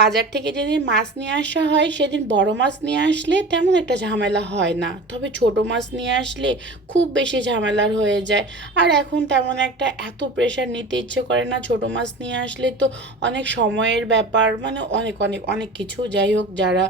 বাজার থেকে যেদিন মাছ নিয়ে আসা হয় সেদিন বড় মাছ নিয়ে আসলে তেমন একটা ঝামেলা হয় না, তবে ছোট মাছ নিয়ে আসলে খুব বেশি ঝামেলার হয়ে যায়। আর এখন তেমন একটা এত প্রেশার নিতে ইচ্ছে করে না, ছোট মাছ নিয়ে আসলে তো অনেক সময়ের ব্যাপার, মানে অনেক অনেক অনেক কিছু। যাই হোক, যারা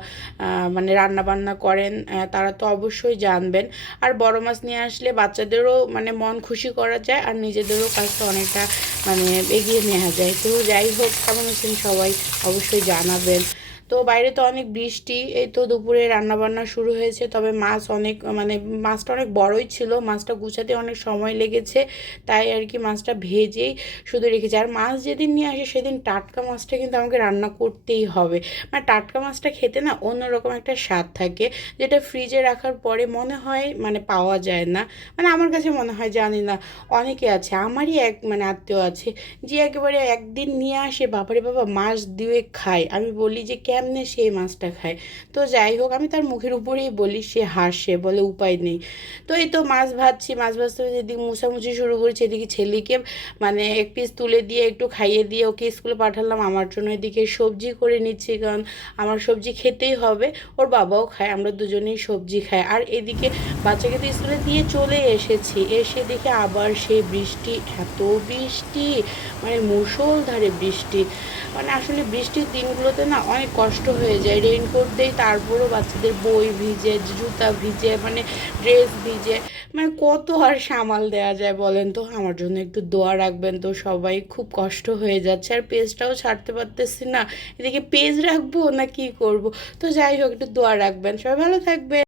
মানে রান্না বান্না করেন তারা তো অবশ্যই জানবেন। আর বড় মাছ নিয়ে আসলে বাচ্চাদেরও মানে মন খুশি করা যায়, আর নিজেদেরও কাজটা অনেকটা মানে এগিয়ে নেওয়া যায়। তো যাই হোক, কেমন আছেন সবাই অবশ্যই জানাবেন। তো বাইরে তো অনেক বৃষ্টি, এই তো দুপুরে রান্না বান্না শুরু হয়েছে, তবে মাছ অনেক মানে মাছটা অনেক বড়ই ছিল, মাছটা গুছাতে অনেক সময় লেগেছে, তাই আর কি মাছটা ভেজেই শুধু রেখেছি। আর মাছ যেদিন নিয়ে আসে সেদিন টাটকা মাছটা কিন্তু আমাকে রান্না করতেই হবে, মানে টাটকা মাছটা খেতে না অন্যরকম একটা স্বাদ থাকে, যেটা ফ্রিজে রাখার পরে মনে হয় মানে পাওয়া যায় না। মানে আমার কাছে মনে হয়, জানি না, অনেকে আছে, আমারই এক মানে আত্মীয় আছে যে একেবারে একদিন নিয়ে আসে, বাবারে বাবা মাছ দিয়ে খায়। আমি বলি যে কেমনে সে এই মাছটা খায়। তো যাই হোক, আমি তার মুখের উপরেই বলি, সে হাসে, বলে উপায় নেই। তো এই তো মাছ ভাজছি, মাছ ভাজতে যেদিকে মুছামুছি শুরু করেছি, এদিকে ছেলেকে মানে এক পিস তুলে দিয়ে একটু খাইয়ে দিয়ে ওকে স্কুলে পাঠালাম, আমার জন্য এদিকে সবজি করে নিচ্ছি, কারণ আমার সবজি খেতেই হবে, ওর বাবাও খায়, আমরা দুজনেই সবজি খাই। আর এদিকে বাচ্চাকে তো স্কুলে দিয়ে চলে এসেছি, এসে দেখে আবার সেই বৃষ্টি, এত বৃষ্টি, মানে মুষলধারে বৃষ্টি। মানে আসলে বৃষ্টির দিনগুলোতে না অনেক কষ্ট হয়ে যায়, রেইনকোট দেই তারপরেও বাচ্চাদের বই ভিজে, জুতা ভিজে, মানে ড্রেস ভিজে, মানে কত আর সামাল দেওয়া যায় বলেন তো। আমার জন্য একটু দোয়া রাখবেন তো সবাই, খুব কষ্ট হয়ে যাচ্ছে, আর পেজটাও ছাড়তে পারতেছি না, এদিকে পেজ রাখবো না কি করব। তো যাই হোক, একটু দোয়া রাখবেন, সবাই ভালো থাকবে।